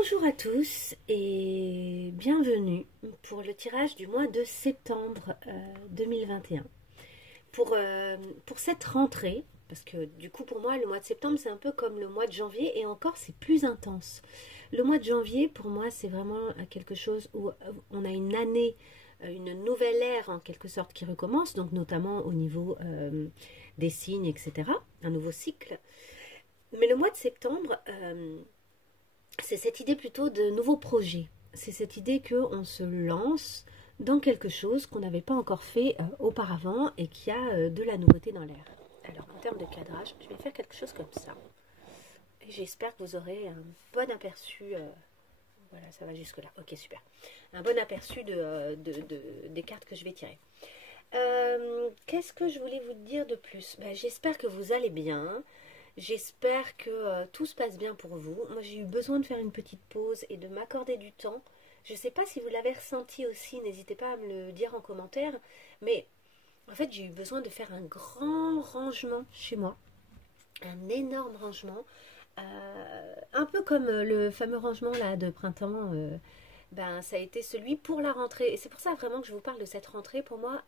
Bonjour à tous et bienvenue pour le tirage du mois de septembre 2021. Pour cette rentrée, parce que du coup pour moi le mois de septembre c'est un peu comme le mois de janvier et encore c'est plus intense. Le mois de janvier pour moi c'est vraiment quelque chose où on a une année, une nouvelle ère en quelque sorte qui recommence, donc notamment au niveau des signes, etc. Un nouveau cycle. Mais le mois de septembre... c'est cette idée plutôt de nouveaux projets. C'est cette idée qu'on se lance dans quelque chose qu'on n'avait pas encore fait auparavant et qui a de la nouveauté dans l'air. Alors en termes de cadrage, je vais faire quelque chose comme ça. Et j'espère que vous aurez un bon aperçu. Voilà, ça va jusque là. Ok, super. Un bon aperçu des cartes que je vais tirer. Qu'est-ce que je voulais vous dire de plus? J'espère que vous allez bien. J'espère que tout se passe bien pour vous. Moi, j'ai eu besoin de faire une petite pause et de m'accorder du temps. Je ne sais pas si vous l'avez ressenti aussi, n'hésitez pas à me le dire en commentaire. Mais en fait, j'ai eu besoin de faire un grand rangement chez moi. Un énorme rangement. Un peu comme le fameux rangement là de printemps. Ça a été celui pour la rentrée. Et c'est pour ça vraiment que je vous parle de cette rentrée. Pour moi,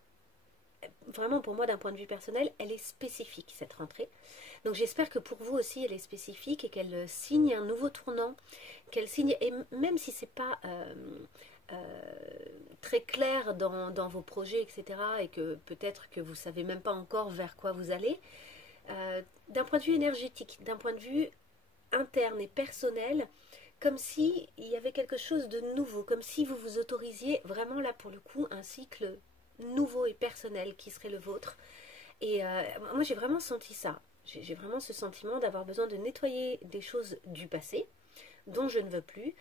vraiment pour moi d'un point de vue personnel, elle est spécifique cette rentrée. Donc j'espère que pour vous aussi elle est spécifique et qu'elle signe un nouveau tournant, qu'elle signe, et même si c'est pas très clair dans vos projets, etc., et que peut-être que vous savez même pas encore vers quoi vous allez, d'un point de vue énergétique, d'un point de vue interne et personnel, comme si il y avait quelque chose de nouveau, comme si vous vous autorisiez vraiment là pour le coup un cycle nouveau et personnel qui serait le vôtre. Et moi j'ai vraiment senti ça. J'ai vraiment ce sentiment d'avoir besoin de nettoyer des choses du passé dont je ne veux plus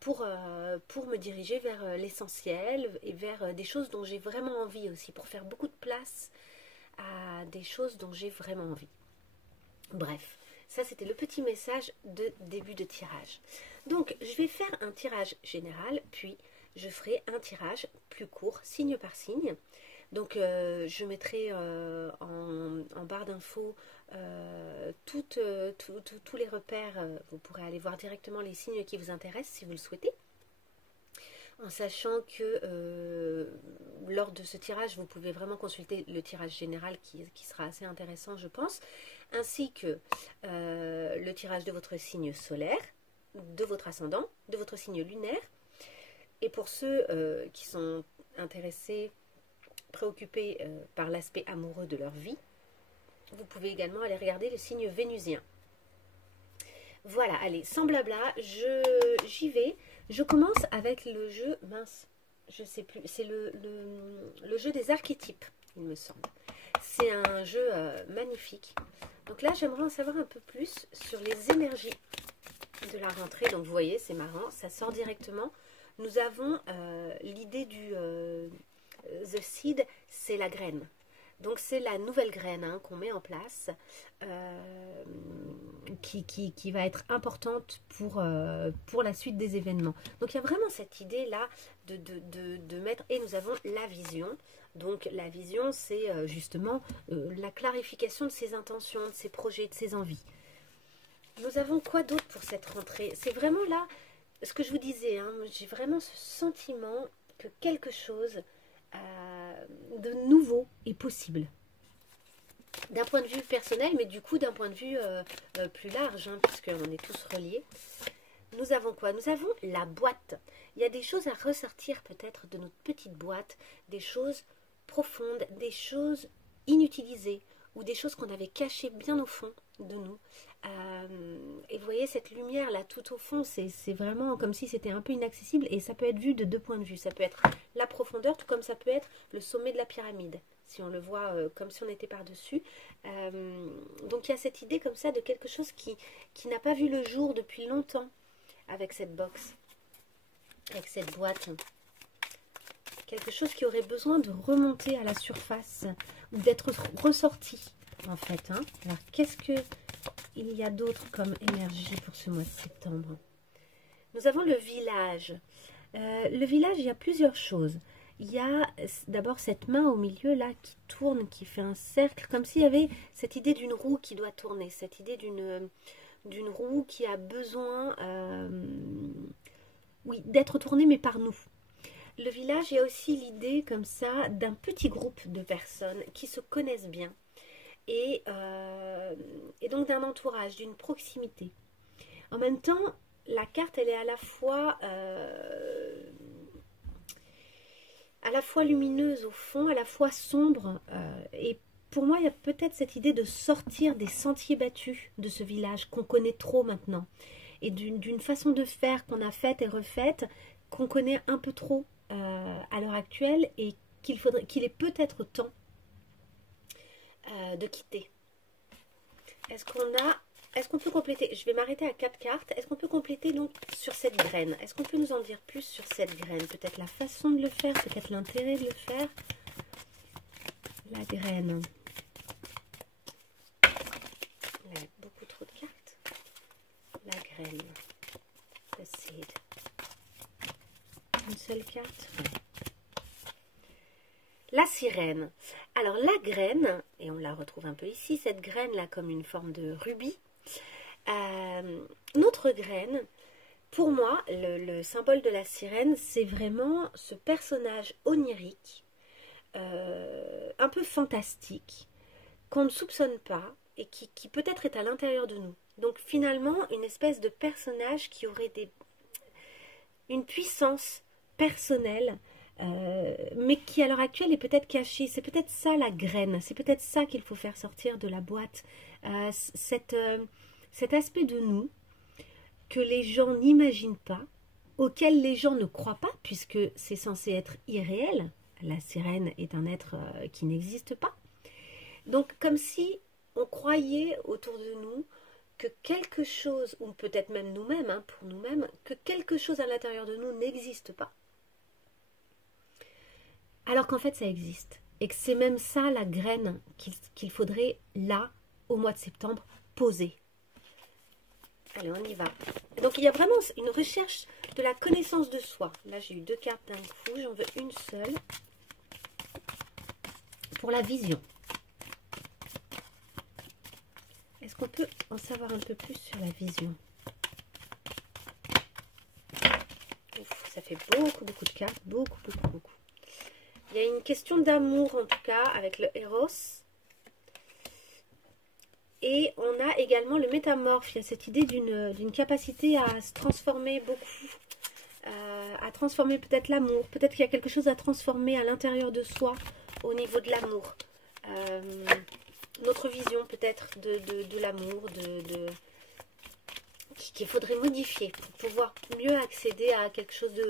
pour me diriger vers l'essentiel et vers des choses dont j'ai vraiment envie aussi, pour faire beaucoup de place à des choses dont j'ai vraiment envie. Bref, ça c'était le petit message de début de tirage. Donc je vais faire un tirage général, puis je ferai un tirage plus court, signe par signe. Donc je mettrai en barre d'infos tous les repères. Vous pourrez aller voir directement les signes qui vous intéressent si vous le souhaitez. En sachant que lors de ce tirage, vous pouvez vraiment consulter le tirage général qui sera assez intéressant, je pense, ainsi que le tirage de votre signe solaire, de votre ascendant, de votre signe lunaire. Et pour ceux qui sont intéressés, préoccupés par l'aspect amoureux de leur vie, vous pouvez également aller regarder le signe vénusien. Voilà, allez, sans blabla, j'y vais. Je commence avec le jeu, mince, je sais plus, c'est le jeu des archétypes, il me semble. C'est un jeu magnifique. Donc là, j'aimerais en savoir un peu plus sur les énergies de la rentrée. Donc vous voyez, c'est marrant, ça sort directement. Nous avons l'idée du... The seed, c'est la graine. Donc c'est la nouvelle graine qu'on met en place qui va être importante pour la suite des événements. Donc il y a vraiment cette idée là de mettre, et nous avons la vision. Donc la vision c'est justement la clarification de ses intentions, de ses projets, de ses envies. Nous avons quoi d'autre pour cette rentrée? C'est vraiment là ce que je vous disais, j'ai vraiment ce sentiment que quelque chose de nouveau est possible. D'un point de vue personnel, mais du coup d'un point de vue plus large, puisqu'on est tous reliés. Nous avons quoi? Nous avons la boîte. Il y a des choses à ressortir peut-être de notre petite boîte, des choses profondes, des choses inutilisées, ou des choses qu'on avait cachées bien au fond de nous. Et vous voyez cette lumière là tout au fond, c'est vraiment comme si c'était un peu inaccessible, et ça peut être vu de deux points de vue. Ça peut être la profondeur, tout comme ça peut être le sommet de la pyramide, si on le voit comme si on était par-dessus. Donc il y a cette idée comme ça de quelque chose qui n'a pas vu le jour depuis longtemps avec cette box, avec cette boîte. Quelque chose qui aurait besoin de remonter à la surface ou d'être ressorti en fait. Alors qu'est-ce que il y a d'autre comme énergie pour ce mois de septembre? Nous avons le village. Le village, il y a plusieurs choses. Il y a d'abord cette main au milieu là qui tourne, qui fait un cercle, comme s'il y avait cette idée d'une roue qui doit tourner, cette idée d'une roue qui a besoin oui, d'être tourné, mais par nous. Le village, il y a aussi l'idée comme ça d'un petit groupe de personnes qui se connaissent bien et donc d'un entourage, d'une proximité. En même temps, la carte, elle est à la fois lumineuse au fond, à la fois sombre. Et pour moi, il y a peut-être cette idée de sortir des sentiers battus de ce village qu'on connaît trop maintenant. Et d'une façon de faire qu'on a faite et refaite, qu'on connaît un peu trop à l'heure actuelle et qu'il est peut-être temps de quitter. Est-ce qu'on peut compléter? Je vais m'arrêter à 4 cartes. Est-ce qu'on peut compléter donc sur cette graine? Est-ce qu'on peut nous en dire plus sur cette graine? Peut-être la façon de le faire, peut-être l'intérêt de le faire. La graine. Il y a beaucoup trop de cartes. La graine. The seed. Une seule carte. La sirène. Alors la graine, et on la retrouve un peu ici, cette graine là comme une forme de rubis. Notre graine, pour moi, le symbole de la sirène, c'est vraiment ce personnage onirique, un peu fantastique, qu'on ne soupçonne pas et qui peut-être est à l'intérieur de nous. Donc finalement, une espèce de personnage qui aurait une puissance personnelle, mais qui à l'heure actuelle est peut-être cachée. C'est peut-être ça la graine, c'est peut-être ça qu'il faut faire sortir de la boîte. Cet aspect de nous que les gens n'imaginent pas, auquel les gens ne croient pas, puisque c'est censé être irréel. La sirène est un être qui n'existe pas. Donc comme si on croyait autour de nous que quelque chose, ou peut-être même nous-mêmes, hein, pour nous-mêmes, que quelque chose à l'intérieur de nous n'existe pas. Alors qu'en fait ça existe. Et que c'est même ça la graine qu'il faudrait là, au mois de septembre, poser. Allez, on y va. Donc, il y a vraiment une recherche de la connaissance de soi. Là, j'ai eu 2 cartes d'un coup. J'en veux une seule. Pour la vision. Est-ce qu'on peut en savoir un peu plus sur la vision? Ouf, ça fait beaucoup de cartes. Beaucoup. Il y a une question d'amour, en tout cas, avec le Eros. Et on a également le métamorphe. Il y a cette idée d'une capacité à se transformer beaucoup, à transformer peut-être l'amour. Peut-être qu'il y a quelque chose à transformer à l'intérieur de soi au niveau de l'amour. Notre vision peut-être de l'amour, qu'il faudrait modifier pour pouvoir mieux accéder à quelque chose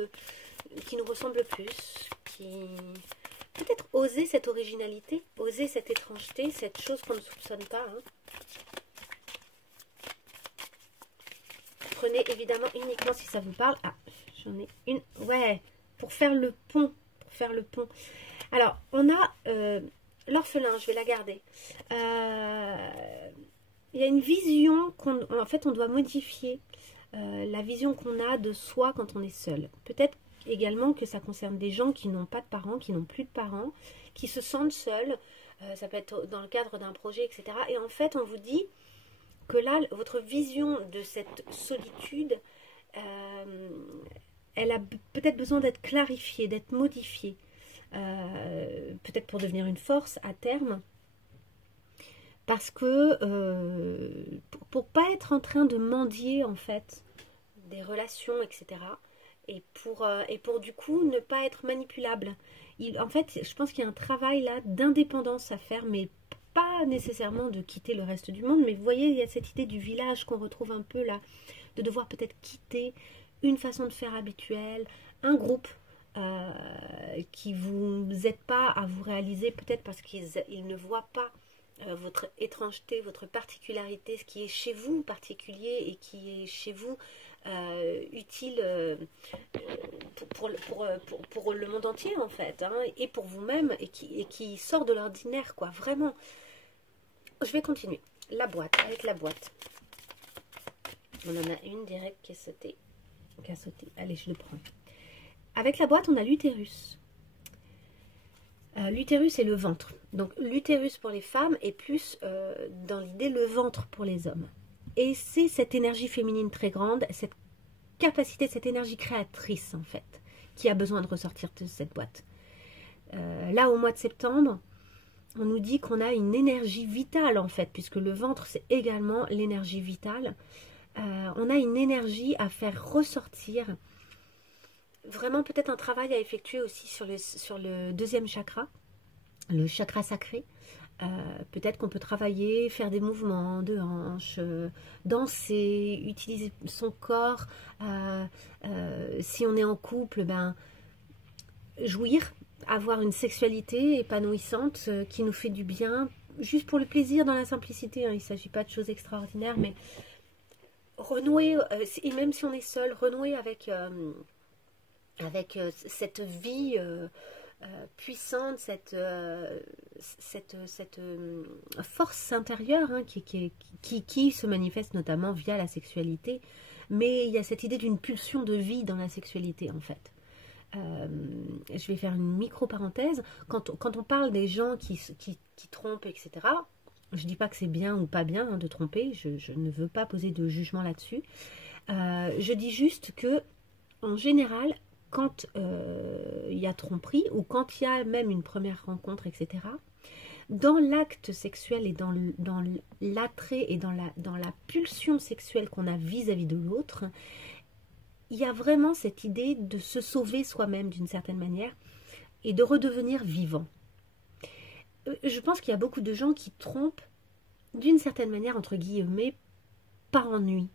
qui nous ressemble plus, peut-être oser cette originalité, oser cette étrangeté, cette chose qu'on ne soupçonne pas. Hein. Prenez évidemment uniquement si ça vous parle. Ah, j'en ai une. Ouais, pour faire le pont. Alors, on a l'orphelin, je vais la garder. Il y a une vision en fait, on doit modifier la vision qu'on a de soi quand on est seul. Peut-être également que ça concerne des gens qui n'ont pas de parents, qui n'ont plus de parents, qui se sentent seuls. Ça peut être dans le cadre d'un projet, etc. Et en fait, on vous dit que là, votre vision de cette solitude, elle a peut-être besoin d'être clarifiée, d'être modifiée. Peut-être pour devenir une force à terme. Parce que pour pas être en train de mendier en fait des relations, etc. Et pour du coup ne pas être manipulable. En fait, je pense qu'il y a un travail là d'indépendance à faire, mais pas nécessairement de quitter le reste du monde. Mais vous voyez, il y a cette idée du village qu'on retrouve un peu là, de devoir peut-être quitter une façon de faire habituelle, un groupe qui vous aide pas à vous réaliser, peut-être parce qu'ils ne voient pas votre étrangeté, votre particularité, ce qui est chez vous particulier et qui est chez vous utile pour le monde entier en fait, hein, et pour vous-même, et qui sort de l'ordinaire, quoi, vraiment. Je vais continuer. La boîte, avec la boîte. On en a une directe qui a sauté. Allez, je le prends. Avec la boîte, on a l'utérus. L'utérus est le ventre. Donc l'utérus pour les femmes est plus dans l'idée le ventre pour les hommes. Et c'est cette énergie féminine très grande, cette capacité, cette énergie créatrice en fait, qui a besoin de ressortir de cette boîte. Là, au mois de septembre, on nous dit qu'on a une énergie vitale en fait, puisque le ventre c'est également l'énergie vitale. On a une énergie à faire ressortir. Vraiment peut-être un travail à effectuer aussi sur le deuxième chakra, le chakra sacré. Peut-être qu'on peut travailler, faire des mouvements de hanches, danser, utiliser son corps. Si on est en couple, ben, jouir, avoir une sexualité épanouissante qui nous fait du bien, juste pour le plaisir dans la simplicité. Hein. Il ne s'agit pas de choses extraordinaires, mais renouer, et même si on est seul, renouer avec cette vie puissante, cette force intérieure hein, qui se manifeste notamment via la sexualité. Mais il y a cette idée d'une pulsion de vie dans la sexualité en fait. Je vais faire une micro-parenthèse. Quand on parle des gens qui trompent, etc., je ne dis pas que c'est bien ou pas bien hein, de tromper, je ne veux pas poser de jugement là-dessus. Je dis juste que, en général, quand il y a tromperie ou quand il y a même une première rencontre, etc., dans l'acte sexuel et dans l'attrait et dans la pulsion sexuelle qu'on a vis-à-vis de l'autre, il y a vraiment cette idée de se sauver soi-même d'une certaine manière et de redevenir vivant. Je pense qu'il y a beaucoup de gens qui trompent d'une certaine manière, entre guillemets, par ennui.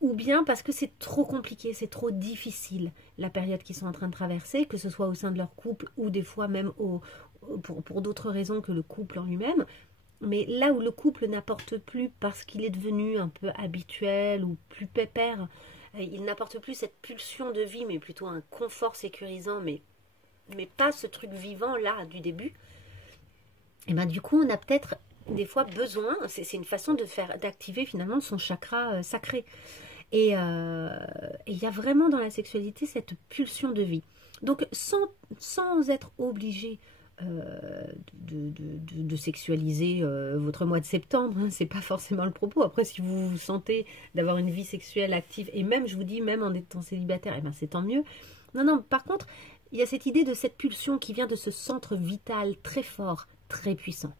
Ou bien parce que c'est trop compliqué, c'est trop difficile la période qu'ils sont en train de traverser, que ce soit au sein de leur couple ou des fois même pour d'autres raisons que le couple en lui-même. Mais là où le couple n'apporte plus parce qu'il est devenu un peu habituel ou plus pépère, il n'apporte plus cette pulsion de vie, mais plutôt un confort sécurisant, mais pas ce truc vivant là du début. Et ben du coup, on a peut-être des fois besoin, c'est une façon d'activer finalement son chakra sacré. Et il y a vraiment dans la sexualité cette pulsion de vie. Donc sans être obligé de sexualiser votre mois de septembre, hein, c'est pas forcément le propos. Après, si vous vous sentez d'avoir une vie sexuelle active, et même, je vous dis, même en étant célibataire, eh ben, c'est tant mieux. Non, par contre, il y a cette idée de cette pulsion qui vient de ce centre vital très fort, très puissant.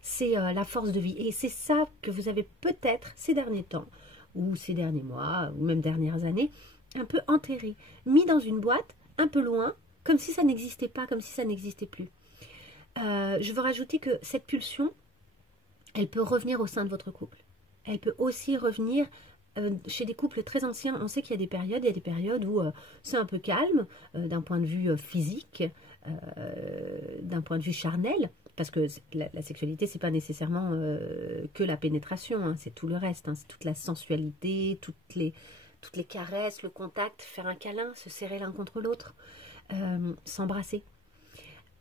C'est la force de vie. Et c'est ça que vous avez peut-être ces derniers temps, ou ces derniers mois, ou même dernières années, un peu enterré, mis dans une boîte, un peu loin, comme si ça n'existait pas, comme si ça n'existait plus. Je veux rajouter que cette pulsion, elle peut revenir au sein de votre couple. Elle peut aussi revenir chez des couples très anciens. On sait qu'il y a des périodes où c'est un peu calme d'un point de vue physique, d'un point de vue charnel, parce que la sexualité, c'est pas nécessairement que la pénétration, hein, c'est tout le reste, hein, c'est toute la sensualité, toutes les caresses, le contact, faire un câlin, se serrer l'un contre l'autre, s'embrasser.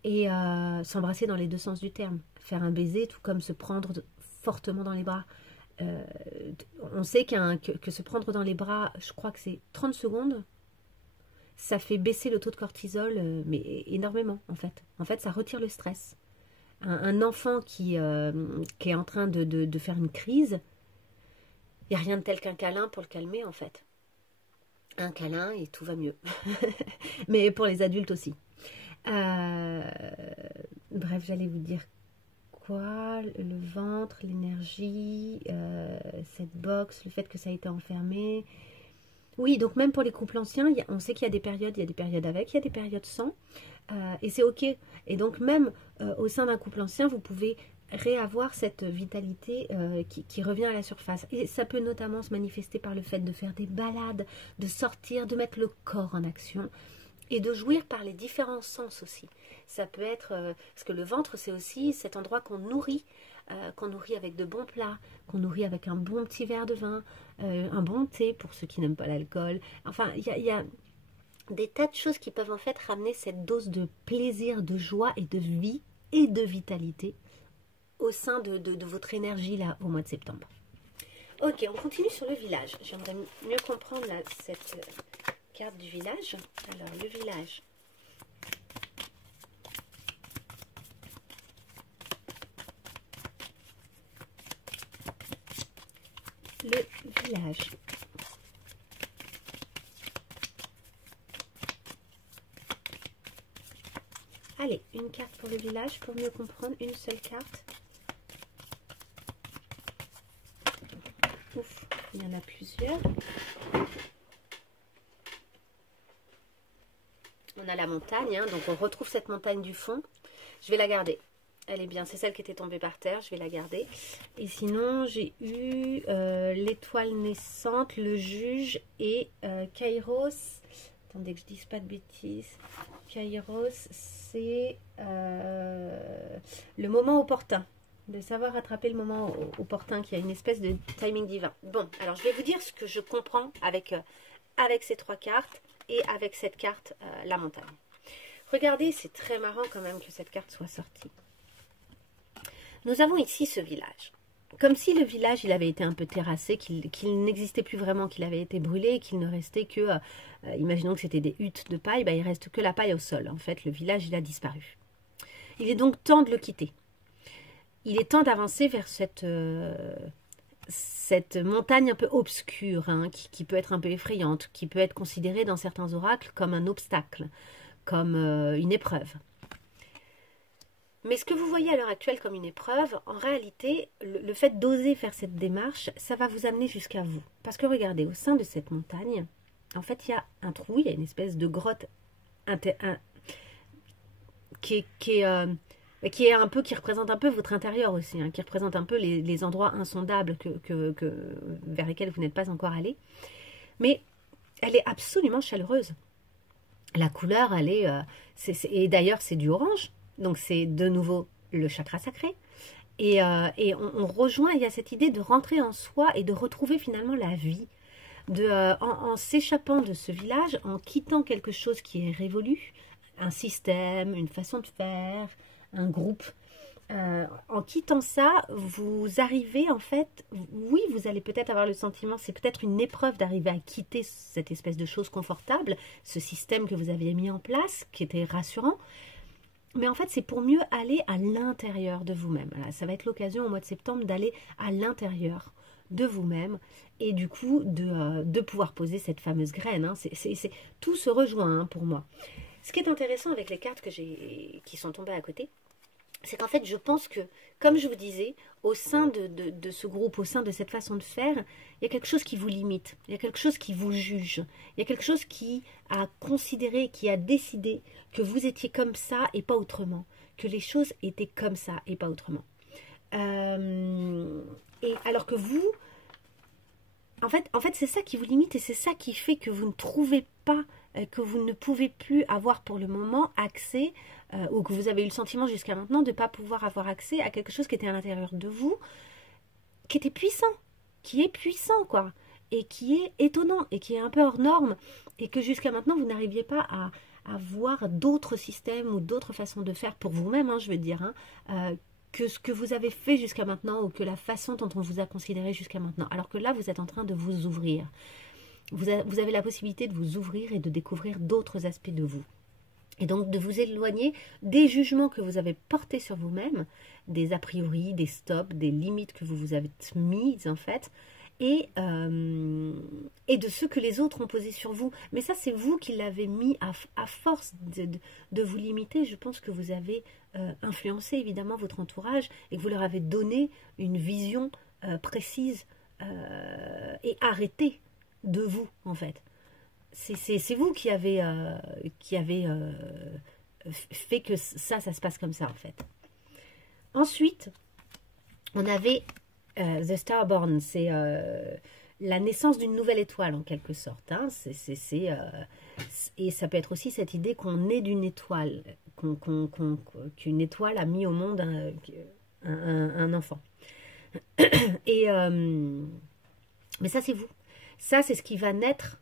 Et s'embrasser dans les deux sens du terme, faire un baiser, tout comme se prendre fortement dans les bras. On sait que se prendre dans les bras, je crois que c'est 30 secondes, ça fait baisser le taux de cortisol, mais énormément en fait. En fait, ça retire le stress. Un enfant qui est en train de faire une crise, il n'y a rien de tel qu'un câlin pour le calmer en fait. Un câlin et tout va mieux. Mais pour les adultes aussi. Bref, j'allais vous dire quoi, le ventre, l'énergie, cette box, le fait que ça a été enfermé. Oui, donc même pour les couples anciens, on sait qu'il y a des périodes avec, il y a des périodes sans, et c'est ok. Et donc même au sein d'un couple ancien, vous pouvez réavoir cette vitalité qui revient à la surface. Et ça peut notamment se manifester par le fait de faire des balades, de sortir, de mettre le corps en action. Et de jouir par les différents sens aussi. Ça peut être, parce que le ventre c'est aussi cet endroit qu'on nourrit avec de bons plats, qu'on nourrit avec un bon petit verre de vin, un bon thé pour ceux qui n'aiment pas l'alcool. Enfin, il y a des tas de choses qui peuvent en fait ramener cette dose de plaisir, de joie et de vie et de vitalité au sein de votre énergie là au mois de septembre. Ok, on continue sur le village. J'aimerais mieux comprendre là, cette carte du village. Alors, le village. Le village. Allez, une carte pour le village, pour mieux comprendre, une seule carte. Ouf, il y en a plusieurs. On a la montagne, hein, donc on retrouve cette montagne du fond. Je vais la garder. Elle est bien, c'est celle qui était tombée par terre, je vais la garder. Et sinon, j'ai eu l'étoile naissante, le juge et Kairos. Attendez que je dise pas de bêtises. Kairos, c'est le moment opportun. De savoir attraper le moment opportun, qui a une espèce de timing divin. Bon, alors je vais vous dire ce que je comprends avec ces 3 cartes et avec cette carte, la montagne. Regardez, c'est très marrant quand même que cette carte soit sortie. Nous avons ici ce village. Comme si le village, il avait été un peu terrassé, qu'il n'existait plus vraiment, qu'il avait été brûlé, qu'il ne restait que, imaginons que c'était des huttes de paille, il ne reste que la paille au sol. En fait, le village, il a disparu. Il est donc temps de le quitter. Il est temps d'avancer vers cette montagne un peu obscure, hein, qui peut être un peu effrayante, qui peut être considérée dans certains oracles comme un obstacle, comme une épreuve. Mais ce que vous voyez à l'heure actuelle comme une épreuve, en réalité, le fait d'oser faire cette démarche, ça va vous amener jusqu'à vous. Parce que regardez, au sein de cette montagne, en fait, il y a un trou, il y a une espèce de grotte qui représente un peu votre intérieur aussi, hein, qui représente un peu les endroits insondables vers lesquels vous n'êtes pas encore allé. Mais elle est absolument chaleureuse. La couleur, elle est... et d'ailleurs, c'est du orange. Donc, c'est de nouveau le chakra sacré. Et on rejoint, il y a cette idée de rentrer en soi et de retrouver finalement la vie. En s'échappant de ce village, en quittant quelque chose qui est révolu, un système, une façon de faire, un groupe. En quittant ça, vous arrivez en fait, oui, vous allez peut-être avoir le sentiment, c'est peut-être une épreuve d'arriver à quitter cette espèce de chose confortable, ce système que vous aviez mis en place, qui était rassurant. Mais en fait, c'est pour mieux aller à l'intérieur de vous-même. Voilà, ça va être l'occasion au mois de septembre d'aller à l'intérieur de vous-même et du coup de pouvoir poser cette fameuse graine. Hein. Tout se rejoint, hein, pour moi. Ce qui est intéressant avec les cartes qui sont tombées à côté, c'est qu'en fait, je pense que, comme je vous disais, au sein de ce groupe, au sein de cette façon de faire, il y a quelque chose qui vous limite, il y a quelque chose qui vous juge, il y a quelque chose qui a considéré, qui a décidé que vous étiez comme ça et pas autrement, que les choses étaient comme ça et pas autrement. Et alors que vous, en fait c'est ça qui vous limite et c'est ça qui fait que vous ne trouvez pas, que vous ne pouvez plus avoir pour le moment accès, ou que vous avez eu le sentiment jusqu'à maintenant de ne pas pouvoir avoir accès à quelque chose qui était à l'intérieur de vous, qui était puissant, qui est puissant, quoi, et qui est étonnant, et qui est un peu hors norme, et que jusqu'à maintenant, vous n'arriviez pas à voir d'autres systèmes ou d'autres façons de faire pour vous-même, hein, je veux dire, hein, que ce que vous avez fait jusqu'à maintenant, ou que la façon dont on vous a considéré jusqu'à maintenant. Alors que là, vous êtes en train de vous ouvrir. Vous avez la possibilité de vous ouvrir et de découvrir d'autres aspects de vous. Et donc de vous éloigner des jugements que vous avez portés sur vous-même, des a priori, des stops, des limites que vous vous avez mises en fait, et de ceux que les autres ont posés sur vous. Mais ça, c'est vous qui l'avez mis à force de vous limiter. Je pense que vous avez influencé évidemment votre entourage et que vous leur avez donné une vision précise et arrêtée de vous en fait. C'est vous qui avez fait que ça se passe comme ça en fait. Ensuite, on avait The Starborn, c'est la naissance d'une nouvelle étoile en quelque sorte. Hein. Et ça peut être aussi cette idée qu'on est d'une étoile, qu'une étoile a mis au monde un enfant. Mais ça c'est vous. Ça c'est ce qui va naître.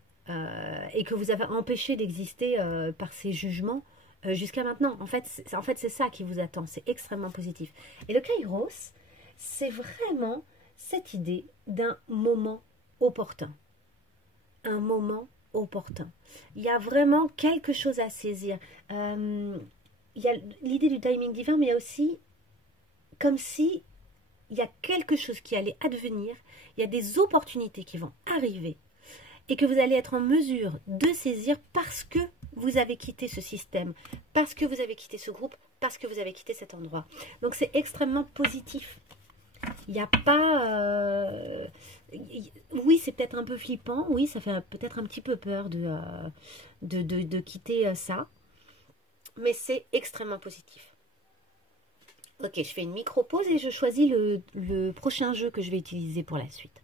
Et que vous avez empêché d'exister par ces jugements jusqu'à maintenant. En fait, c'est ça qui vous attend. C'est extrêmement positif. Et le Kairos, c'est vraiment cette idée d'un moment opportun. Un moment opportun. Il y a vraiment quelque chose à saisir. Il y a l'idée du timing divin, mais il y a aussi comme si il y a quelque chose qui allait advenir. Il y a des opportunités qui vont arriver. et que vous allez être en mesure de saisir parce que vous avez quitté ce système, parce que vous avez quitté ce groupe, parce que vous avez quitté cet endroit. Donc c'est extrêmement positif. Il n'y a pas... oui, c'est peut-être un peu flippant, oui, ça fait peut-être un petit peu peur de quitter ça, mais c'est extrêmement positif. Ok, je fais une micro-pause et je choisis le prochain jeu que je vais utiliser pour la suite.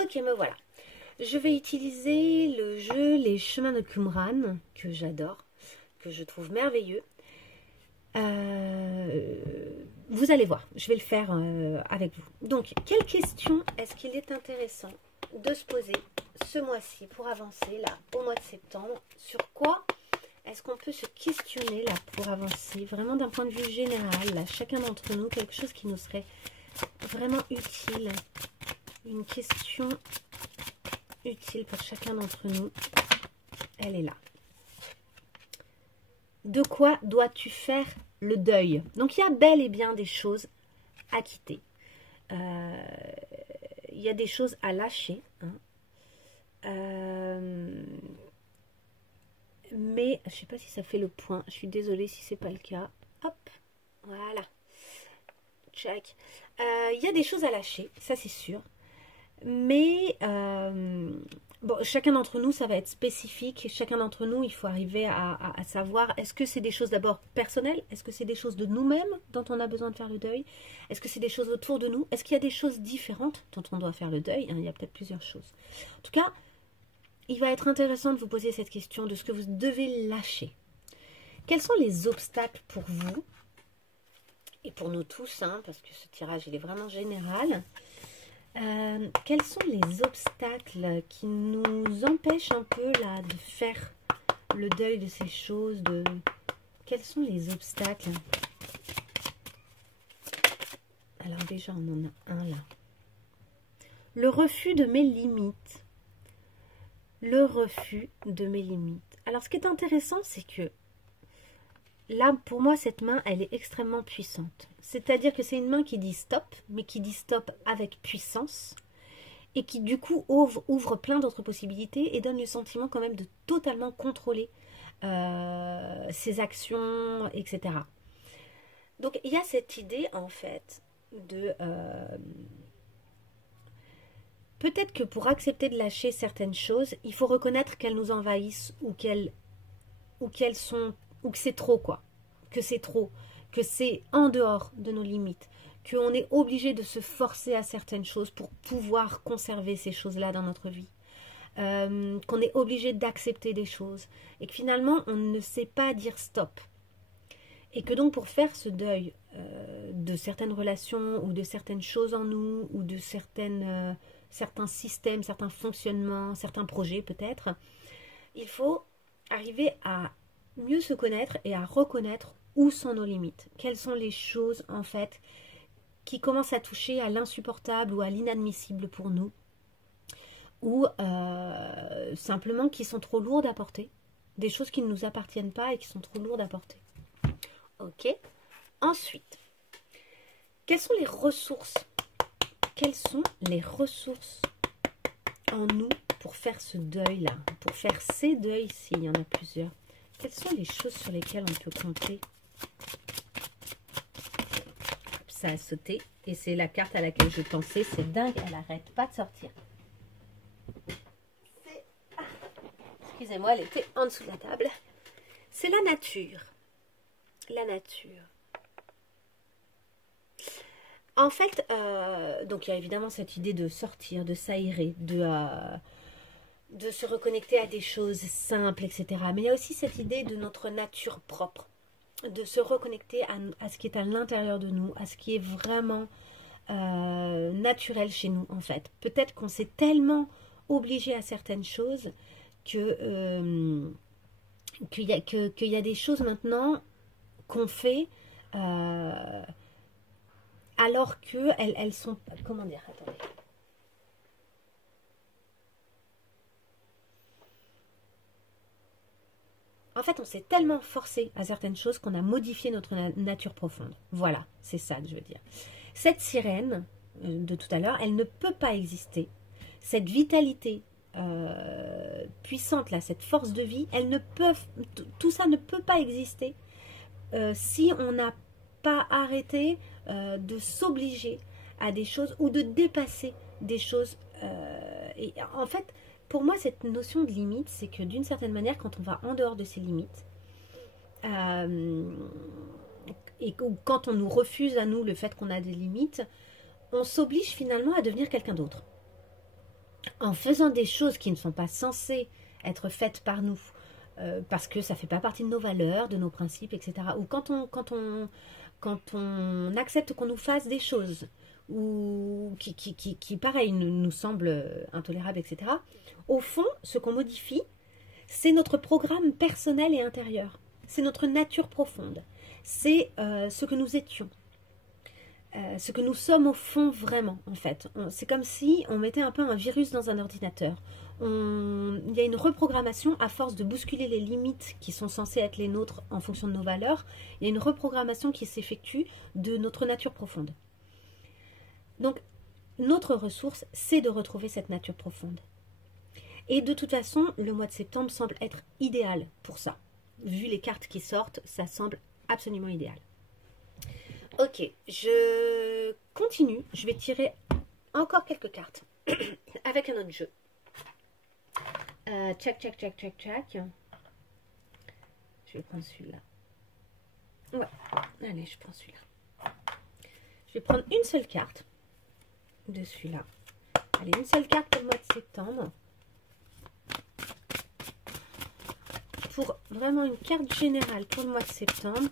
Ok, me voilà. Je vais utiliser le jeu Les Chemins de Qumran, que j'adore, que je trouve merveilleux. Vous allez voir, je vais le faire avec vous. Donc, quelle question est-ce qu'il est intéressant de se poser ce mois-ci pour avancer, là, au mois de septembre? Sur quoi est-ce qu'on peut se questionner, là, pour avancer, vraiment d'un point de vue général, là, chacun d'entre nous, quelque chose qui nous serait vraiment utile? Une question utile pour chacun d'entre nous, elle est là. De quoi dois-tu faire le deuil? Donc il y a bel et bien des choses à quitter. Il y a des choses à lâcher. Hein. Mais je ne sais pas si ça fait le point. Je suis désolée si ce n'est pas le cas. Hop, voilà. Check. Il y a des choses à lâcher, ça c'est sûr. Mais bon, chacun d'entre nous, ça va être spécifique. Chacun d'entre nous, il faut arriver à savoir, est-ce que c'est des choses d'abord personnelles? Est-ce que c'est des choses de nous-mêmes dont on a besoin de faire le deuil? Est-ce que c'est des choses autour de nous? Est-ce qu'il y a des choses différentes dont on doit faire le deuil? Il y a peut-être plusieurs choses. En tout cas, il va être intéressant de vous poser cette question de ce que vous devez lâcher. Quels sont les obstacles pour vous? Et pour nous tous, hein, parce que ce tirage, il est vraiment général. Quels sont les obstacles qui nous empêchent un peu là de faire le deuil de ces choses? Quels sont les obstacles? Alors déjà, on en a un là. Le refus de mes limites. Le refus de mes limites. Alors ce qui est intéressant, c'est que là, pour moi, cette main, elle est extrêmement puissante. C'est-à-dire que c'est une main qui dit stop, mais qui dit stop avec puissance, et qui, du coup, ouvre plein d'autres possibilités et donne le sentiment quand même de totalement contrôler ses actions, etc. Donc, il y a cette idée, en fait, de... peut-être que pour accepter de lâcher certaines choses, il faut reconnaître qu'elles nous envahissent ou qu'elles sont... ou que c'est trop, quoi. Que c'est trop, que c'est en dehors de nos limites, qu'on est obligé de se forcer à certaines choses pour pouvoir conserver ces choses-là dans notre vie, qu'on est obligé d'accepter des choses, et que finalement, on ne sait pas dire stop. Et que donc, pour faire ce deuil de certaines relations, ou de certaines choses en nous, ou de certains systèmes, certains fonctionnements, certains projets peut-être, il faut arriver à mieux se connaître et à reconnaître où sont nos limites. Quelles sont les choses, en fait, qui commencent à toucher à l'insupportable ou à l'inadmissible pour nous, ou simplement qui sont trop lourdes à porter, des choses qui ne nous appartiennent pas et qui sont trop lourdes à porter. Ok. Ensuite, quelles sont les ressources? Quelles sont les ressources en nous pour faire ce deuil-là, pour faire ces deuils s'il y en a plusieurs? Quelles sont les choses sur lesquelles on peut compter? Ça a sauté et c'est la carte à laquelle je pensais. C'est dingue, elle n'arrête pas de sortir. Excusez-moi, elle était en dessous de la table. C'est la nature. La nature. En fait, donc il y a évidemment cette idée de sortir, de s'aérer, de se reconnecter à des choses simples, etc. Mais il y a aussi cette idée de notre nature propre, de se reconnecter à ce qui est à l'intérieur de nous, à ce qui est vraiment naturel chez nous, en fait. Peut-être qu'on s'est tellement obligé à certaines choses qu'il y a des choses maintenant qu'on fait alors qu'elles sont... Comment dire? Attendez. En fait, on s'est tellement forcé à certaines choses qu'on a modifié notre nature profonde. Voilà, c'est ça que je veux dire. Cette sirène, de tout à l'heure, elle ne peut pas exister. Cette vitalité puissante, là, cette force de vie, tout ça ne peut pas exister si on n'a pas arrêté de s'obliger à des choses ou de dépasser des choses. Et en fait, pour moi, cette notion de limite, c'est que d'une certaine manière, quand on va en dehors de ces limites, et quand on nous refuse à nous le fait qu'on a des limites, on s'oblige finalement à devenir quelqu'un d'autre. En faisant des choses qui ne sont pas censées être faites par nous, parce que ça ne fait pas partie de nos valeurs, de nos principes, etc. Ou quand on accepte qu'on nous fasse des choses ou qui pareil, nous semblent intolérables, etc. Au fond, ce qu'on modifie, c'est notre programme personnel et intérieur. C'est notre nature profonde. C'est ce que nous étions. Ce que nous sommes au fond vraiment, en fait. C'est comme si on mettait un peu un virus dans un ordinateur. Il y a une reprogrammation à force de bousculer les limites qui sont censées être les nôtres en fonction de nos valeurs. Il y a une reprogrammation qui s'effectue de notre nature profonde. Donc, notre ressource, c'est de retrouver cette nature profonde. Et de toute façon, le mois de septembre semble être idéal pour ça. Vu les cartes qui sortent, ça semble absolument idéal. Ok, je continue. Je vais tirer encore quelques cartes avec un autre jeu. Tchac. Je vais prendre celui-là. Ouais, allez, je prends celui-là. Je vais prendre une seule carte de celui-là. Allez, une seule carte pour le mois de septembre. Pour vraiment une carte générale pour le mois de septembre.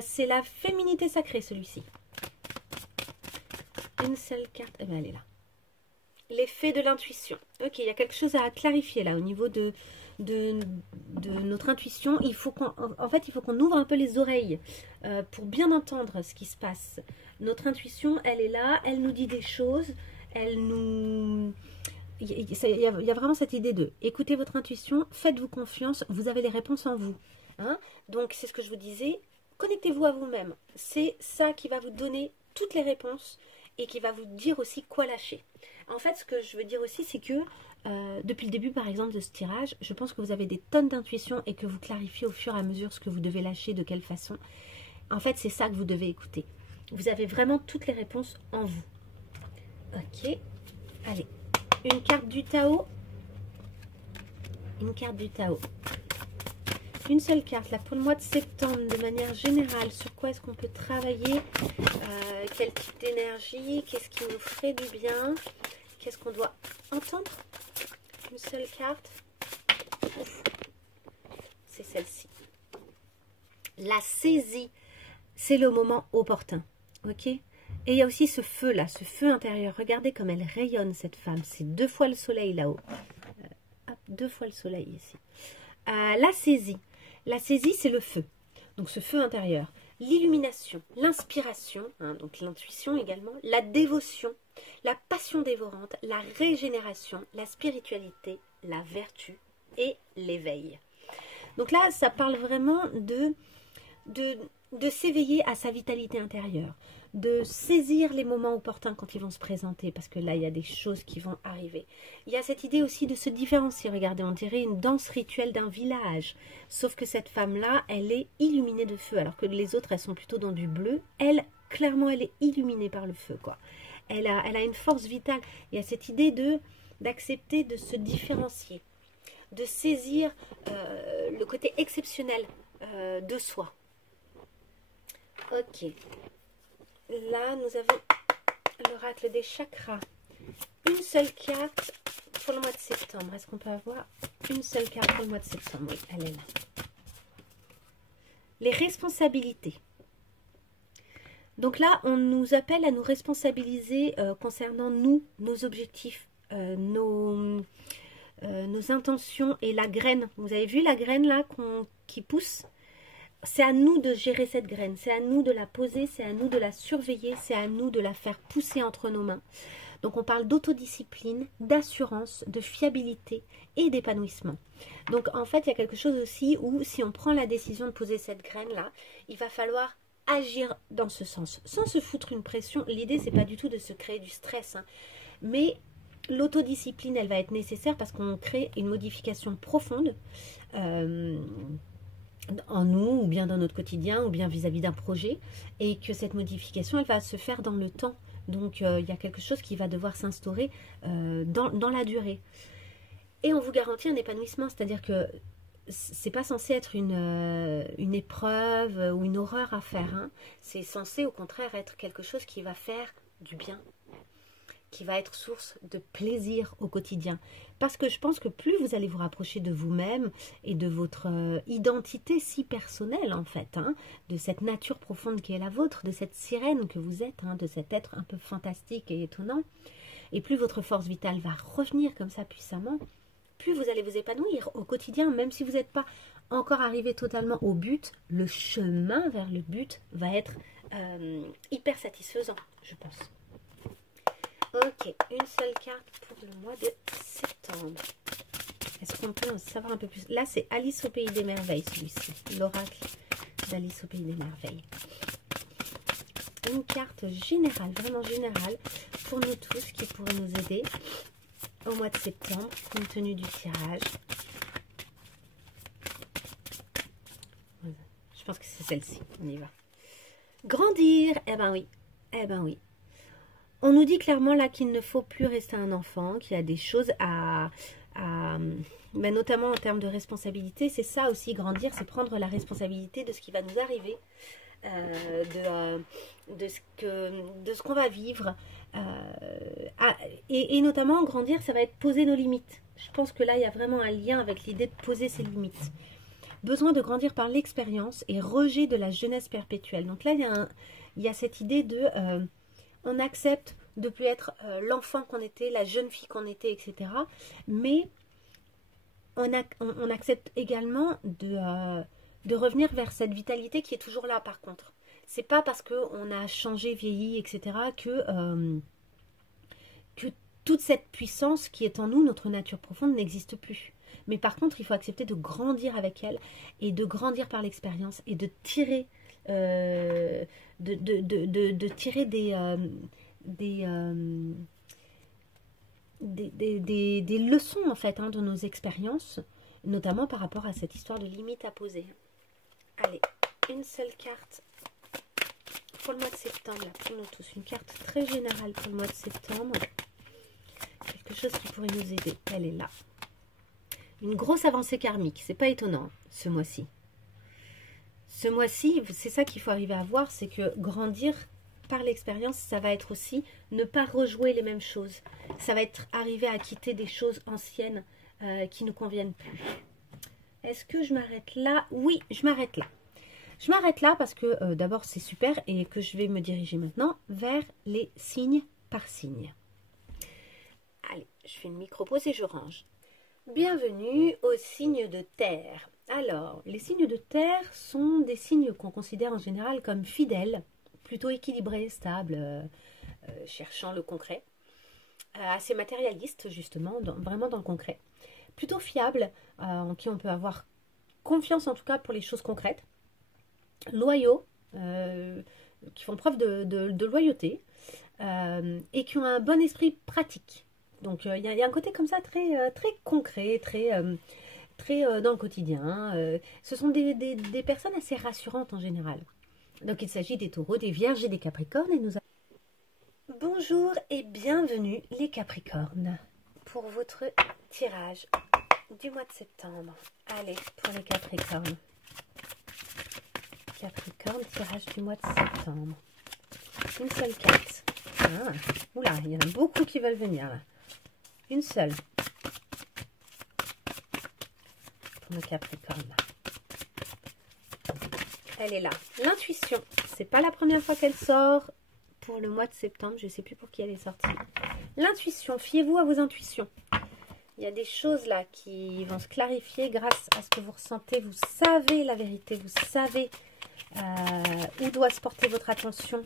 C'est la féminité sacrée, celui-ci. Une seule carte. Eh bien, elle est là. L'effet de l'intuition. Ok, il y a quelque chose à clarifier là au niveau de notre intuition. Il faut qu'on ouvre un peu les oreilles pour bien entendre ce qui se passe. Notre intuition, elle est là, elle nous dit des choses, elle nous... Il y a vraiment cette idée de écoutez votre intuition, faites-vous confiance, vous avez les réponses en vous. Hein? Donc, c'est ce que je vous disais, connectez-vous à vous-même. C'est ça qui va vous donner toutes les réponses et qui va vous dire aussi quoi lâcher. En fait, ce que je veux dire aussi, c'est que depuis le début, par exemple, de ce tirage, je pense que vous avez des tonnes d'intuition et que vous clarifiez au fur et à mesure ce que vous devez lâcher, de quelle façon. En fait, c'est ça que vous devez écouter. Vous avez vraiment toutes les réponses en vous. Ok. Allez. Une carte du Tao. Une carte du Tao. Une seule carte, là, pour le mois de septembre, de manière générale. Sur quoi est-ce qu'on peut travailler? Quel type d'énergie? Qu'est-ce qui nous ferait du bien? Qu'est-ce qu'on doit entendre? Une seule carte. C'est celle-ci. La saisie. C'est le moment opportun. Ok? Et il y a aussi ce feu là, ce feu intérieur. Regardez comme elle rayonne cette femme. C'est 2 fois le soleil là-haut. 2 fois le soleil ici. La saisie. La saisie, c'est le feu. Donc ce feu intérieur. L'illumination, l'inspiration, hein, donc l'intuition également, la dévotion, la passion dévorante, la régénération, la spiritualité, la vertu et l'éveil. Donc là, ça parle vraiment de s'éveiller à sa vitalité intérieure, de saisir les moments opportuns quand ils vont se présenter, parce que là, il y a des choses qui vont arriver. Il y a cette idée aussi de se différencier. Regardez, on dirait une danse rituelle d'un village, sauf que cette femme-là, elle est illuminée de feu, alors que les autres, elles sont plutôt dans du bleu. Elle, clairement, elle est illuminée par le feu, quoi. Elle a une force vitale. Il y a cette idée d'accepter de se différencier, de saisir le côté exceptionnel de soi. Ok. Là, nous avons l'oracle des chakras. Une seule carte pour le mois de septembre. Est-ce qu'on peut avoir une seule carte pour le mois de septembre? Oui, elle est là. Les responsabilités. Donc là, on nous appelle à nous responsabiliser concernant nous, nos objectifs, nos intentions et la graine. Vous avez vu la graine là qui pousse? C'est à nous de gérer cette graine, c'est à nous de la poser, c'est à nous de la surveiller, c'est à nous de la faire pousser entre nos mains. Donc on parle d'autodiscipline, d'assurance, de fiabilité et d'épanouissement. Donc en fait, il y a quelque chose aussi où si on prend la décision de poser cette graine-là, il va falloir agir dans ce sens, sans se foutre une pression. L'idée, c'est pas du tout de se créer du stress, hein, mais l'autodiscipline, elle va être nécessaire parce qu'on crée une modification profonde en nous, ou bien dans notre quotidien, ou bien vis-à-vis d'un projet, et que cette modification, elle va se faire dans le temps. Donc, il y a quelque chose qui va devoir s'instaurer dans la durée. Et on vous garantit un épanouissement, c'est-à-dire que c'est pas censé être une épreuve ou une horreur à faire, hein. C'est censé au contraire être quelque chose qui va faire du bien, qui va être source de plaisir au quotidien. Parce que je pense que plus vous allez vous rapprocher de vous-même et de votre identité si personnelle en fait, hein, de cette nature profonde qui est la vôtre, de cette sirène que vous êtes, hein, de cet être un peu fantastique et étonnant, et plus votre force vitale va revenir comme ça puissamment, plus vous allez vous épanouir au quotidien, même si vous n'êtes pas encore arrivé totalement au but, le chemin vers le but va être hyper satisfaisant, je pense. Ok, une seule carte pour le mois de septembre. Est-ce qu'on peut en savoir un peu plus? Là, c'est Alice au Pays des Merveilles, celui-ci. L'oracle d'Alice au Pays des Merveilles. Une carte générale, vraiment générale, pour nous tous, qui pourrait nous aider au mois de septembre, compte tenu du tirage. Je pense que c'est celle-ci. On y va. Grandir. Eh ben oui. Eh ben oui. On nous dit clairement là qu'il ne faut plus rester un enfant, qu'il y a des choses ben notamment en termes de responsabilité. C'est ça aussi, grandir, c'est prendre la responsabilité de ce qui va nous arriver, de ce qu'on va vivre. Et notamment, grandir, ça va être poser nos limites. Je pense que là, il y a vraiment un lien avec l'idée de poser ses limites. Besoin de grandir par l'expérience et rejet de la jeunesse perpétuelle. Donc là, il y a cette idée de... on accepte de ne plus être l'enfant qu'on était, la jeune fille qu'on était, etc. Mais on accepte également de revenir vers cette vitalité qui est toujours là par contre. C'est pas parce qu'on a changé, vieilli, etc. que toute cette puissance qui est en nous, notre nature profonde, n'existe plus. Mais par contre, il faut accepter de grandir avec elle et de grandir par l'expérience et de tirer... de tirer des leçons en fait, hein, de nos expériences, notamment par rapport à cette histoire de limite à poser. Allez, une seule carte pour le mois de septembre, là, pour nous tous, une carte très générale pour le mois de septembre, quelque chose qui pourrait nous aider. Elle est là, une grosse avancée karmique, c'est pas étonnant ce mois-ci. Ce mois-ci, c'est ça qu'il faut arriver à voir, c'est que grandir par l'expérience, ça va être aussi ne pas rejouer les mêmes choses. Ça va être arriver à quitter des choses anciennes qui ne nous conviennent plus. Est-ce que je m'arrête là? Oui, je m'arrête là. Je m'arrête là parce que d'abord c'est super et que je vais me diriger maintenant vers les signes par signe. Allez, je fais une micro-pause et je range. Bienvenue aux signes de terre. Alors, les signes de terre sont des signes qu'on considère en général comme fidèles, plutôt équilibrés, stables, cherchant le concret, assez matérialistes justement, vraiment dans le concret, plutôt fiables, en qui on peut avoir confiance en tout cas pour les choses concrètes, loyaux, qui font preuve de loyauté, et qui ont un bon esprit pratique. Donc il y a un côté comme ça très, très concret, très dans le quotidien. Ce sont des personnes assez rassurantes en général. Donc il s'agit des taureaux, des vierges et des capricornes. Et Bonjour et bienvenue les capricornes pour votre tirage du mois de septembre. Allez, pour les capricornes. Capricorne, tirage du mois de septembre. Une seule carte. Ah, oula, il y en a beaucoup qui veulent venir là. Une seule. Pour le Capricorne. Elle est là. L'intuition. C'est pas la première fois qu'elle sort pour le mois de septembre. Je ne sais plus pour qui elle est sortie. L'intuition. Fiez-vous à vos intuitions. Il y a des choses là qui vont se clarifier grâce à ce que vous ressentez. Vous savez la vérité. Vous savez où doit se porter votre attention.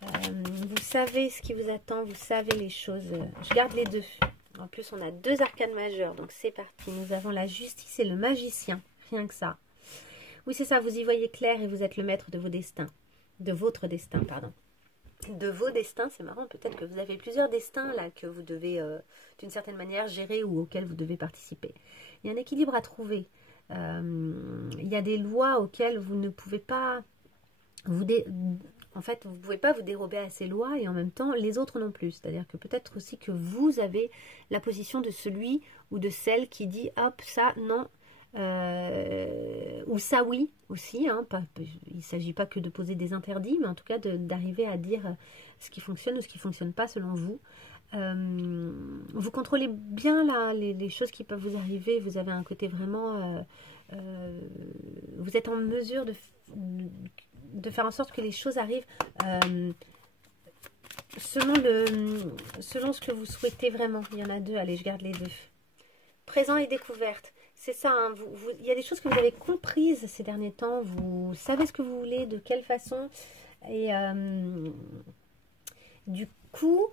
Vous savez ce qui vous attend, vous savez les choses. Je garde les deux. En plus, on a deux arcanes majeures, donc c'est parti. Nous avons la justice et le magicien, rien que ça. Oui, c'est ça, vous y voyez clair et vous êtes le maître de vos destins. De votre destin, pardon. De vos destins, c'est marrant, peut-être que vous avez plusieurs destins là que vous devez d'une certaine manière gérer ou auxquels vous devez participer. Il y a un équilibre à trouver. Il y a des lois auxquelles vous ne pouvez pas en fait, vous ne pouvez pas vous dérober à ces lois et en même temps les autres non plus. C'est-à-dire que peut-être aussi que vous avez la position de celui ou de celle qui dit hop, ça non, ou ça oui aussi, hein, il ne s'agit pas que de poser des interdits, mais en tout cas d'arriver à dire ce qui fonctionne ou ce qui ne fonctionne pas selon vous. Vous contrôlez bien là, les choses qui peuvent vous arriver, vous avez un côté vraiment... vous êtes en mesure de faire en sorte que les choses arrivent selon ce que vous souhaitez vraiment. Il y en a deux, allez je garde les deux. Présent et découverte. C'est ça, hein, il y a des choses que vous avez comprises ces derniers temps, vous savez ce que vous voulez, de quelle façon, et du coup,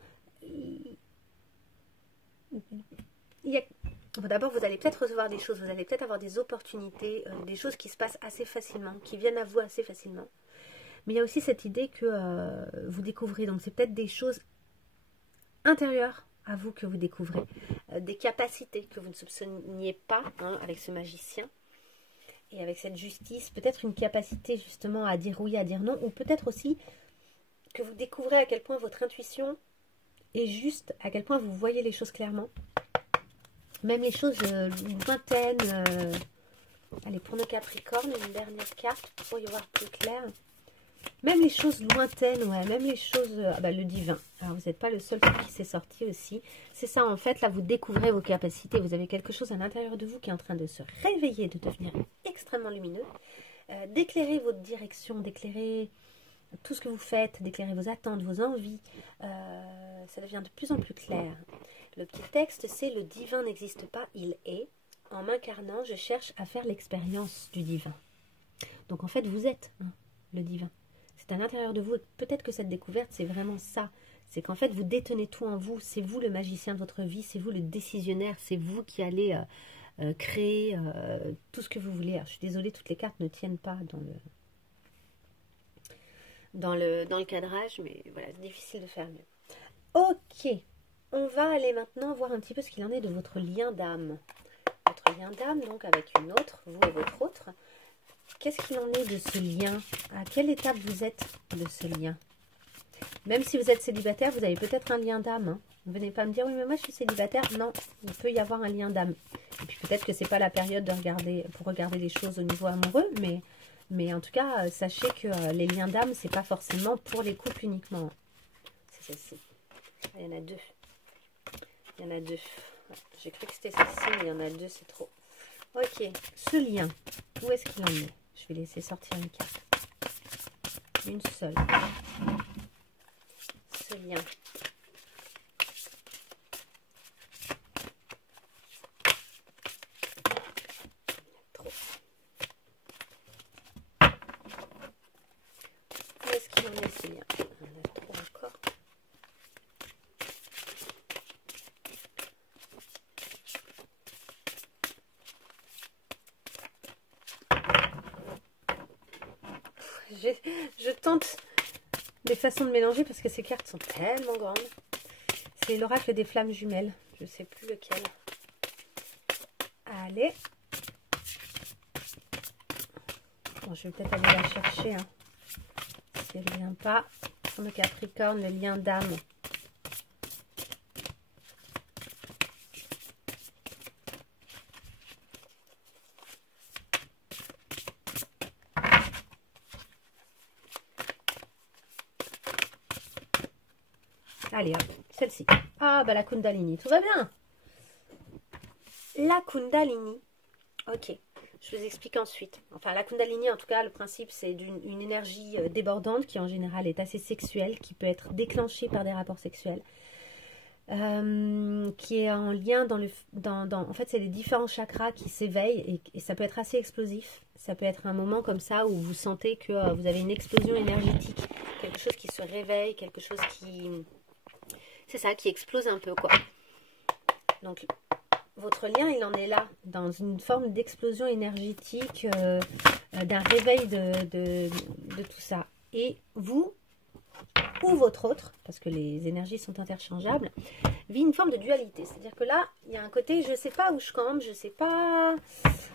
d'abord vous allez peut-être recevoir des choses, vous allez peut-être avoir des opportunités, des choses qui se passent assez facilement, qui viennent à vous assez facilement. Mais il y a aussi cette idée que vous découvrez, donc c'est peut-être des choses intérieures à vous que vous découvrez, des capacités que vous ne soupçonniez pas, hein, avec ce magicien et avec cette justice, peut-être une capacité justement à dire oui, à dire non, ou peut-être aussi que vous découvrez à quel point votre intuition est juste, à quel point vous voyez les choses clairement, même les choses lointaines. Allez, pour nos Capricornes, une dernière carte pour y voir plus clair. Même les choses lointaines, ouais, même les choses... le divin. Alors, vous n'êtes pas le seul qui s'est sorti aussi. C'est ça, en fait, là, vous découvrez vos capacités. Vous avez quelque chose à l'intérieur de vous qui est en train de se réveiller, de devenir extrêmement lumineux. D'éclairer votre direction, d'éclairer tout ce que vous faites, d'éclairer vos attentes, vos envies. Ça devient de plus en plus clair. Le petit texte, c'est « Le divin n'existe pas, il est. En m'incarnant, je cherche à faire l'expérience du divin. » Donc, en fait, vous êtes le divin. C'est à l'intérieur de vous. Peut-être que cette découverte, c'est vraiment ça. C'est qu'en fait, vous détenez tout en vous. C'est vous le magicien de votre vie. C'est vous le décisionnaire. C'est vous qui allez créer tout ce que vous voulez. Alors, je suis désolée, toutes les cartes ne tiennent pas dans le cadrage. Mais voilà, c'est difficile de faire mieux. Ok. On va aller maintenant voir un petit peu ce qu'il en est de votre lien d'âme. Votre lien d'âme, donc, avec une autre, vous et votre autre. Qu'est-ce qu'il en est de ce lien? À quelle étape vous êtes de ce lien? Même si vous êtes célibataire, vous avez peut-être un lien d'âme. Hein. Ne venez pas me dire, oui, mais moi je suis célibataire. Non, il peut y avoir un lien d'âme. Et puis peut-être que ce n'est pas la période pour regarder les choses au niveau amoureux, mais en tout cas, sachez que les liens d'âme, ce n'est pas forcément pour les couples uniquement. C'est celle-ci. Il y en a deux. Il y en a deux. J'ai cru que c'était celle-ci, mais il y en a deux, c'est trop. Ok, ce lien, où est-ce qu'il en est? Je vais laisser sortir une carte. Une seule. Ce lien. Trop. Où est-ce qu'il en est ce lien? Il y en a trop encore. Je tente des façons de mélanger parce que ces cartes sont tellement grandes. C'est l'oracle des flammes jumelles. Je ne sais plus lequel. Allez. Bon, je vais peut-être aller la chercher. Hein. Si elle ne vient pas. Pour le Capricorne, le lien d'âme. Allez, hop, celle-ci. Ah, bah la Kundalini, tout va bien. La Kundalini, ok, je vous explique ensuite. Enfin, la Kundalini, en tout cas, le principe, c'est d'une énergie débordante qui, en général, est assez sexuelle, qui peut être déclenchée par des rapports sexuels, qui est en lien en fait, c'est les différents chakras qui s'éveillent et ça peut être assez explosif. Ça peut être un moment comme ça où vous sentez que vous avez une explosion énergétique, quelque chose qui se réveille, quelque chose qui... C'est ça, qui explose un peu, quoi. Donc, votre lien, il en est là, dans une forme d'explosion énergétique, d'un réveil de tout ça. Et vous, ou votre autre, parce que les énergies sont interchangeables, vit une forme de dualité. C'est-à-dire que là, il y a un côté, je ne sais pas où je campe, je ne sais pas,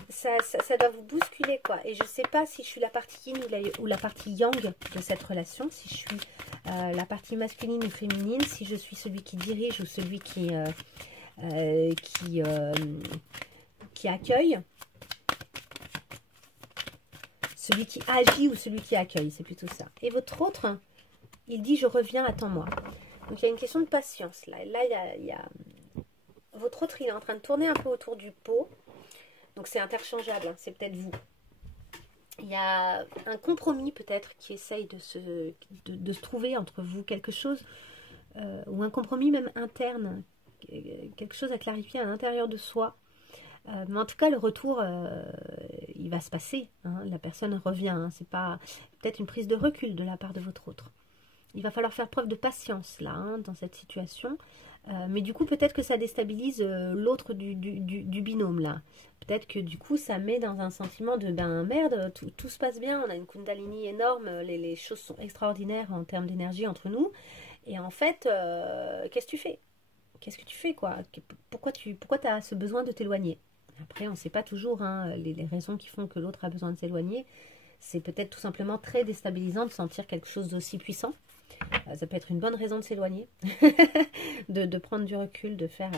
ça doit vous bousculer, quoi. Et je ne sais pas si je suis la partie yin ou la partie yang de cette relation, si je suis la partie masculine ou féminine, si je suis celui qui dirige ou celui qui accueille, celui qui agit ou celui qui accueille, c'est plutôt ça. Et votre autre, il dit, je reviens, attends-moi. Donc, il y a une question de patience, là. Là, il y a... Votre autre, il est en train de tourner un peu autour du pot. Donc, c'est interchangeable, hein, c'est peut-être vous. Il y a un compromis, peut-être, qui essaye de se trouver entre vous, quelque chose, ou un compromis même interne, quelque chose à clarifier à l'intérieur de soi. Mais en tout cas, le retour, il va se passer. Hein, la personne revient. Hein, c'est pas peut-être une prise de recul de la part de votre autre. Il va falloir faire preuve de patience là, hein, dans cette situation. Mais du coup, peut-être que ça déstabilise l'autre du binôme là. Peut-être que du coup, ça met dans un sentiment de ben merde, tout se passe bien, on a une Kundalini énorme, les choses sont extraordinaires en termes d'énergie entre nous. Et en fait, qu'est-ce que tu fais? Qu'est-ce que tu fais, quoi? Pourquoi tu as ce besoin de t'éloigner? Après, on ne sait pas toujours hein, les raisons qui font que l'autre a besoin de s'éloigner. C'est peut-être tout simplement très déstabilisant de sentir quelque chose d'aussi puissant. Ça peut être une bonne raison de s'éloigner, de prendre du recul, de faire...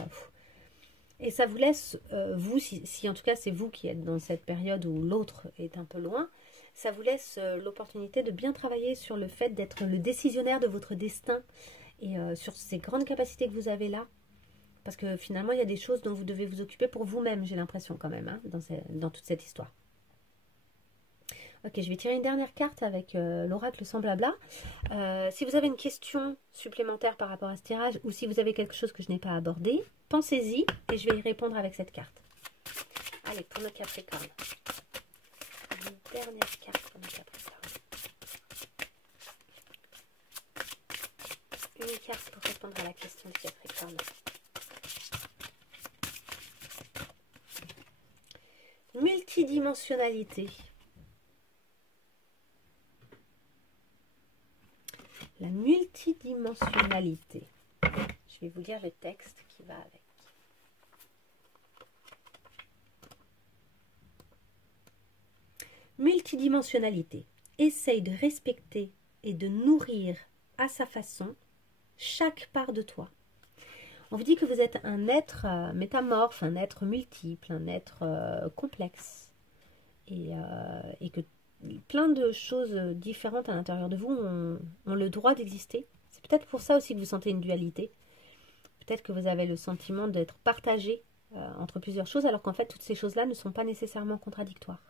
Et ça vous laisse, vous, si en tout cas c'est vous qui êtes dans cette période où l'autre est un peu loin, ça vous laisse l'opportunité de bien travailler sur le fait d'être le décisionnaire de votre destin et sur ces grandes capacités que vous avez là. Parce que finalement, il y a des choses dont vous devez vous occuper pour vous-même, j'ai l'impression quand même, hein, dans toute cette histoire. Ok, je vais tirer une dernière carte avec l'oracle sans blabla. Si vous avez une question supplémentaire par rapport à ce tirage ou si vous avez quelque chose que je n'ai pas abordé, pensez-y et je vais y répondre avec cette carte. Allez, pour nos Capricornes. Une dernière carte pour nos Capricornes. Une carte pour répondre à la question du Capricorne. Multidimensionnalité. La multidimensionnalité. Je vais vous lire le texte qui va avec. Multidimensionnalité. Essaye de respecter et de nourrir à sa façon chaque part de toi. On vous dit que vous êtes un être métamorphe, un être multiple, un être complexe. Et que plein de choses différentes à l'intérieur de vous ont le droit d'exister. C'est peut-être pour ça aussi que vous sentez une dualité. Peut-être que vous avez le sentiment d'être partagé entre plusieurs choses, alors qu'en fait, toutes ces choses-là ne sont pas nécessairement contradictoires.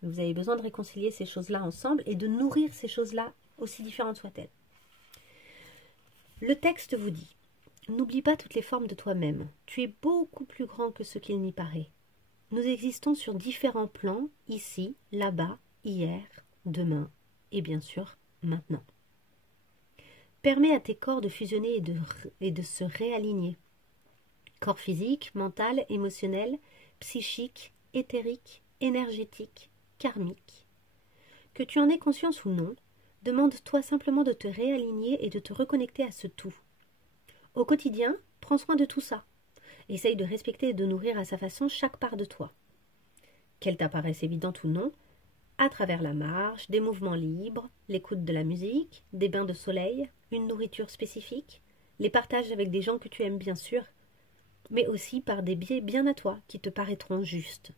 Mais vous avez besoin de réconcilier ces choses-là ensemble et de nourrir ces choses-là, aussi différentes soient-elles. Le texte vous dit, n'oublie pas toutes les formes de toi-même. Tu es beaucoup plus grand que ce qu'il n'y paraît. Nous existons sur différents plans, ici, là-bas, hier, demain et bien sûr maintenant. Permets à tes corps de fusionner et de se réaligner. Corps physique, mental, émotionnel, psychique, éthérique, énergétique, karmique. Que tu en aies conscience ou non, demande-toi simplement de te réaligner et de te reconnecter à ce tout. Au quotidien, prends soin de tout ça. Essaye de respecter et de nourrir à sa façon chaque part de toi. Qu'elle t'apparaisse évidente ou non, à travers la marche, des mouvements libres, l'écoute de la musique, des bains de soleil, une nourriture spécifique, les partages avec des gens que tu aimes bien sûr, mais aussi par des biais bien à toi qui te paraîtront justes.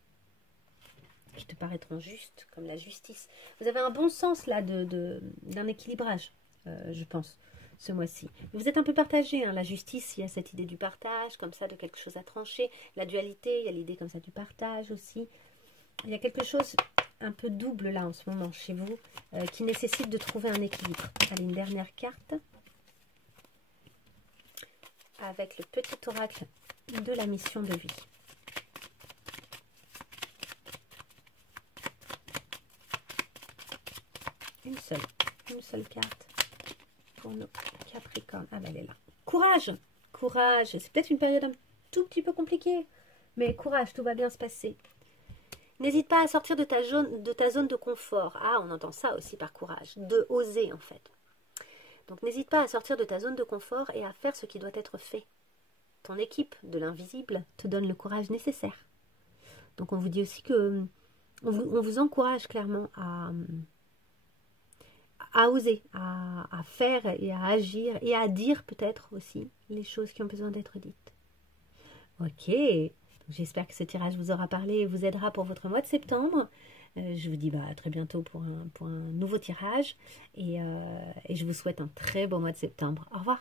Qui te paraîtront justes, comme la justice. Vous avez un bon sens là d'un équilibrage, je pense, ce mois-ci. Vous êtes un peu partagé, hein, la justice, il y a cette idée du partage, comme ça, de quelque chose à trancher. La dualité, il y a l'idée comme ça du partage aussi. Il y a quelque chose un peu double là en ce moment chez vous, qui nécessite de trouver un équilibre. Allez, une dernière carte. Avec le petit oracle de la mission de vie. Une seule carte pour nos Capricornes. Ah ben elle est là. Courage, courage. C'est peut-être une période un tout petit peu compliquée. Mais courage, tout va bien se passer. N'hésite pas à sortir de ta zone de confort. Ah, on entend ça aussi par courage. De oser, en fait. Donc, n'hésite pas à sortir de ta zone de confort et à faire ce qui doit être fait. Ton équipe de l'invisible te donne le courage nécessaire. Donc, on vous dit aussi que on vous encourage clairement à oser, à faire et à agir et à dire peut-être aussi les choses qui ont besoin d'être dites. Ok, j'espère que ce tirage vous aura parlé et vous aidera pour votre mois de septembre. Je vous dis à très bientôt pour un nouveau tirage et je vous souhaite un très beau mois de septembre. Au revoir.